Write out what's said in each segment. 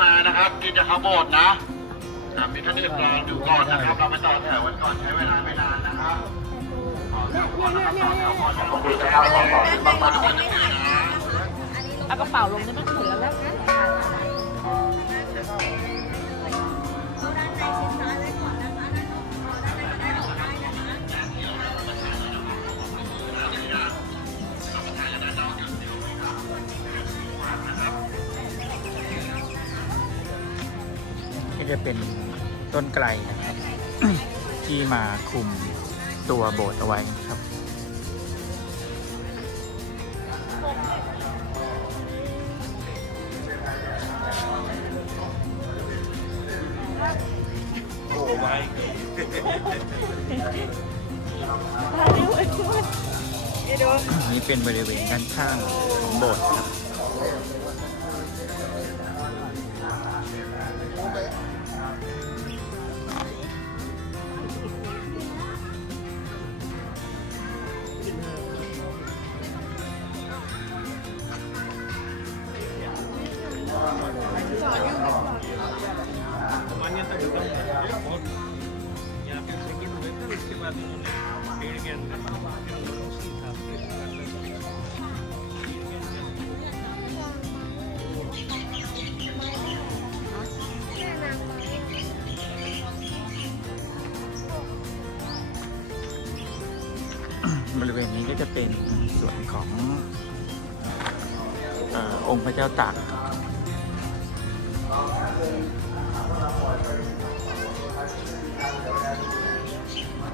มานะครับ ที่จะเข้าโบสถ์นะอ่ามีท่านอื่นรออยู่ก่อนนะครับ เราไปต่อแถวกันก่อนใช้เวลาไม่นานนะครับต่อแถวก่อนนะครับต่อแถวก่อนขอบคุณนะครับขอบคุณมากมากๆเลยนะเอากระเป๋าลงได้ไหมถึงแล้วแล้วนะ จะเป็นต้นไกลนะครับ ที่มาคุมตัวโบสถ์เอาไว้ครับนี่เป็นบริเวณด้านข้างของโบสถ์ครับ हूँ बहुत यहाँ पे सेकेंड हुए थे उसके बाद उन्होंने पेड़ के अंदर रोशनी था उसके अंदर <clears throat> บริเวณนี้ก็จะเป็นส่วนของเออองค์พระเจ้าตาก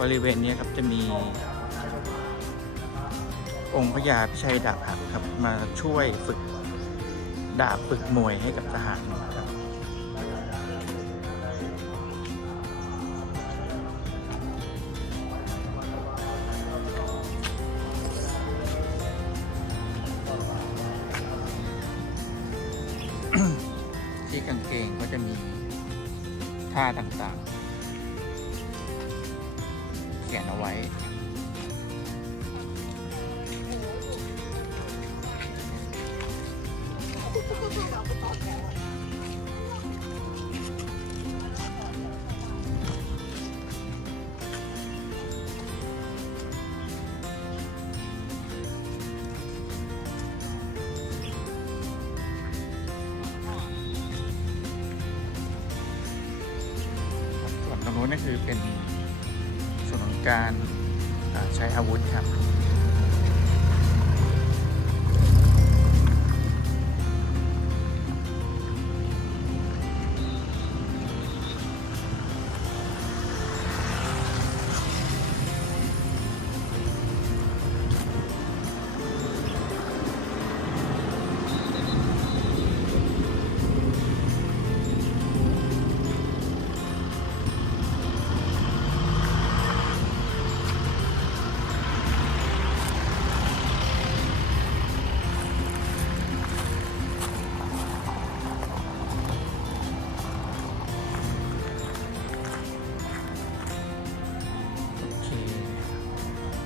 บริเวณนี้ครับจะมี องค์พระยาพิชัยดาบหักครับมาช่วยฝึกดาบฝึกมวยให้กับทหารครับที่กางเกงก็จะมีท่าต่างๆ ขียนเอาไว้ ส่วนตรงนู้นก็คือเป็น การใช้อาวุธครับ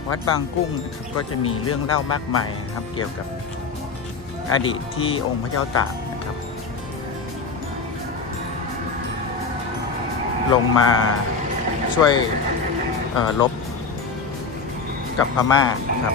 วัดบางกุ้งนะครับก็จะมีเรื่องเล่ามากมายนะครับ เกี่ยวกับอดีตที่องค์พระเจ้าตากนะครับ ลงมาช่วยลบกับพม่านะครับ